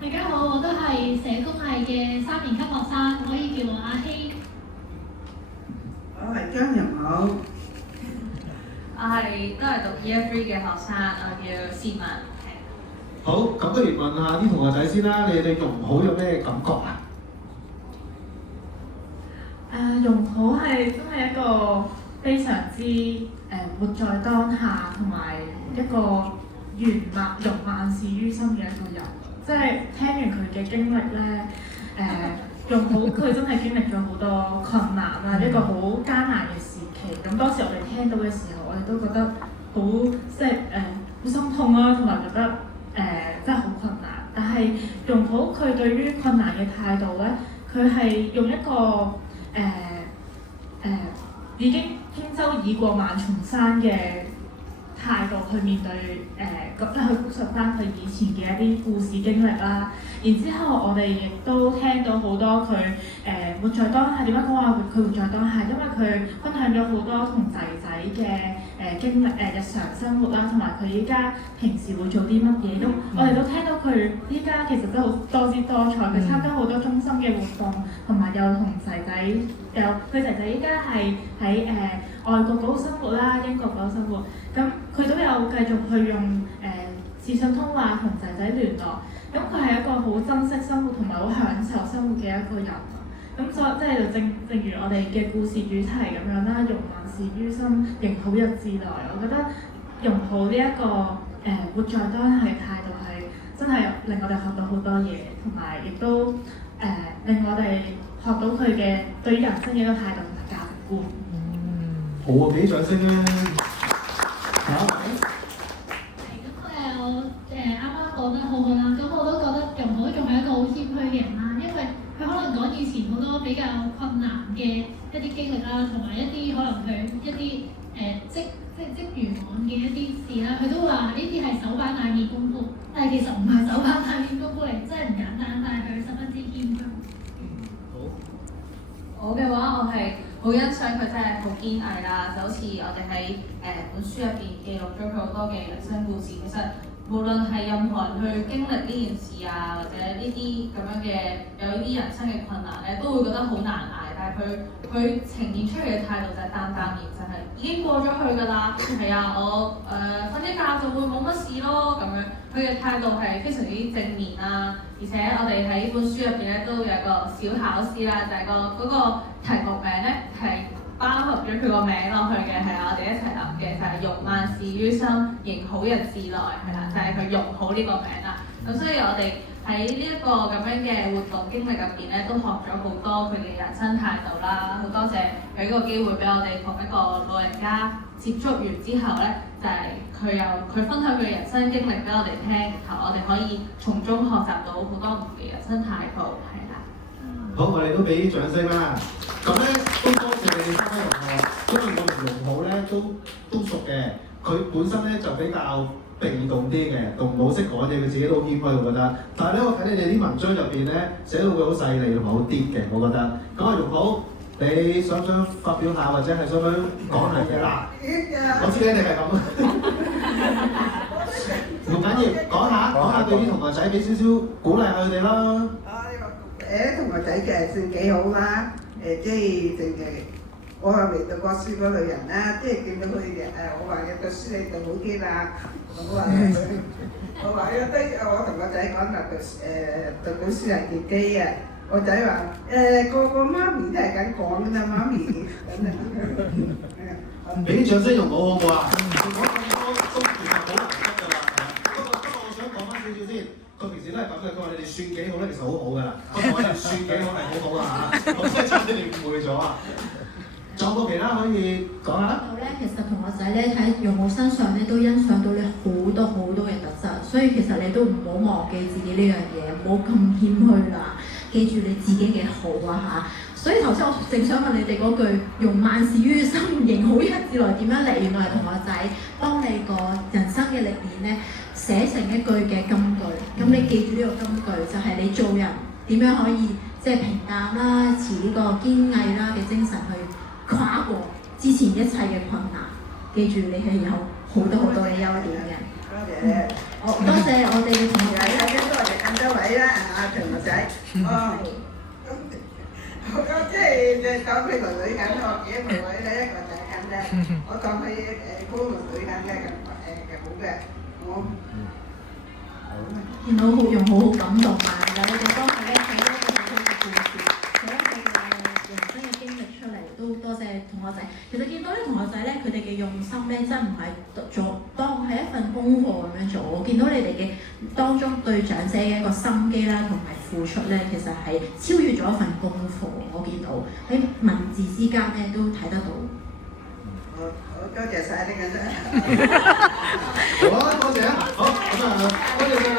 大家好，我都係社工系嘅3年級學生，可以叫我阿希。我係張仁好。我都係讀 Year 3嘅學生，我叫思文。好，咁不如問下啲同學仔先啦，你哋容好有咩感覺啊？容好係真係一個非常之活在當下，同埋一個容萬事於心嘅一個人。即係聽完佢嘅經歷咧，容好佢真係經歷咗好多困難啊，一個好艱難嘅時期。咁當時我哋聽到嘅時候，我哋都覺得好心痛啦，同埋覺得真係好困難。但係容好佢對於困難嘅態度咧，佢係用一個已經輕舟已過萬重山嘅態度去面對即係去復述翻佢以前嘅一啲故事經歷啦。然之後我哋亦都聽到好多佢活在當下。點解講話佢活在當下？因為佢分享咗好多同仔仔嘅經歷日常生活啦，同埋佢依家平時會做啲乜嘢。咁我哋都聽到佢依家其實都好多姿多彩。佢參加好多中心嘅活動，同埋又同仔仔佢仔仔依家係喺外國嗰度生活啦，英國嗰度生活。咁佢都有繼續去用視訊通話同仔仔聯絡。咁佢係一個好珍惜生活同埋好享受生活嘅一個人。咁所以即係正如我哋嘅故事主題咁樣啦，容萬事於心，迎好日自來。我覺得容好呢一個活在當下嘅態度係真係令我哋學到好多嘢，同埋亦都令我哋學到佢嘅對於人生嘅一個態度同埋價值觀。好啊，俾啲掌聲啦！我啱啱講得好好啦，咁我都覺得容好仲係一個好謙虛嘅人啦，因為佢可能講以前好多比較困難嘅一啲經歷啦，同埋一啲可能佢一啲積餘網嘅一啲事啦，佢都話呢啲係手板眼見功夫，但係其實唔係手板眼見功夫嚟，真係唔簡單，但係佢十分之謙虛。我嘅話，我係好欣賞佢真係好堅毅啦，就好似我哋喺本書入邊記錄咗佢好多嘅人生故事。其實無論係任何人去經歷呢件事啊，或者呢啲咁樣嘅有呢啲人生嘅困難咧，都會覺得好難捱。但係佢呈現出嚟嘅態度就係淡淡然，就係已經過咗去㗎啦。係啊，我瞓一覺就會冇乜事咯咁樣。佢嘅態度係非常之正面啦，而且我哋喺本書入邊咧都有個小考試啦，就係嗰個題目名咧係包含咗佢個名落去嘅，係啊，我哋一齊諗嘅就係容萬事於心，迎好日自來，係啦，就係佢容好呢個名啦。咁所以我哋喺呢一個咁樣嘅活動經歷入邊咧，都學咗好多佢嘅人生態度啦。好多謝佢呢個機會俾我哋同一個老人家接觸完之後咧，就係佢分享佢嘅人生經歷俾我哋聽，然後我哋可以從中學習到好多唔同嘅人生態度，係啦。好，我哋都俾啲掌聲啦。咁咧都多謝你哋三位同學，因為我同容好咧都熟嘅。佢本身咧就比較被動啲嘅，同唔好識講嘢，佢自己都謙虛，我覺得。但係咧，我睇你哋啲文章入邊咧，寫到佢好細膩同埋好啲嘅，我覺得。咁啊，容好，你想唔想發表下，或者係想唔想講下嘢啦？我知你哋係咁。唔緊要，講下對啲同學仔，俾少少鼓勵下佢哋啦。同學仔嘅算幾好啦，即係淨係我係未讀過書嗰類人啦，即係見到佢哋我話你讀書你讀好啲啦，我話我同個仔講讀到書係自己啊，我仔話個媽咪都係咁講㗎啦，媽咪俾啲掌聲容好好唔好啊？講咁多都其實好難得㗎啦。不過我想講翻少少先。佢平時都係咁嘅，佢話你哋算幾好咧，其實好好㗎啦。不過我哋算幾好係好好啊嚇，我真係差啲你誤會咗啊！仲有冇其他可以講下？其實同學仔咧喺容好身上咧都欣賞到你好多嘅特質，所以其實你都唔好忘記自己呢樣嘢，唔好咁謙虛啦，記住你自己嘅好啊嚇。所以頭先我正想問你哋嗰句容萬事於心，迎好日自來點樣嚟？原來係同學仔幫你個人生嘅歷練咧寫成一句嘅金句。咁你記住呢個金句，就係你做人點樣可以即係平淡啦，持呢個堅毅啦嘅精神去跨過之前一切嘅困難。記住你係有好多嘅優點嘅。多謝。好，多謝我哋嘅同學仔。多謝咁多位啦。咁即係當佢個女緊，我幾個女咧一個仔緊啫，我當佢嗰個女緊嘅咁好嘅，我見到用好感動啊！有你哋幫佢咧睇咗一個好好嘅故事，寫一個人生嘅經歷出嚟，都多謝同學仔。其實見到啲同學仔咧，佢哋嘅用心咧，真唔係做當係一份功課咁樣做。我見到你哋嘅當中對長者嘅一個心機啦，同埋付出咧，其實係超越咗一份功課。我見到喺文字之間咧都睇得到。好多謝晒你嘅啫。好啊，多謝啊，好咁啊，多謝晒。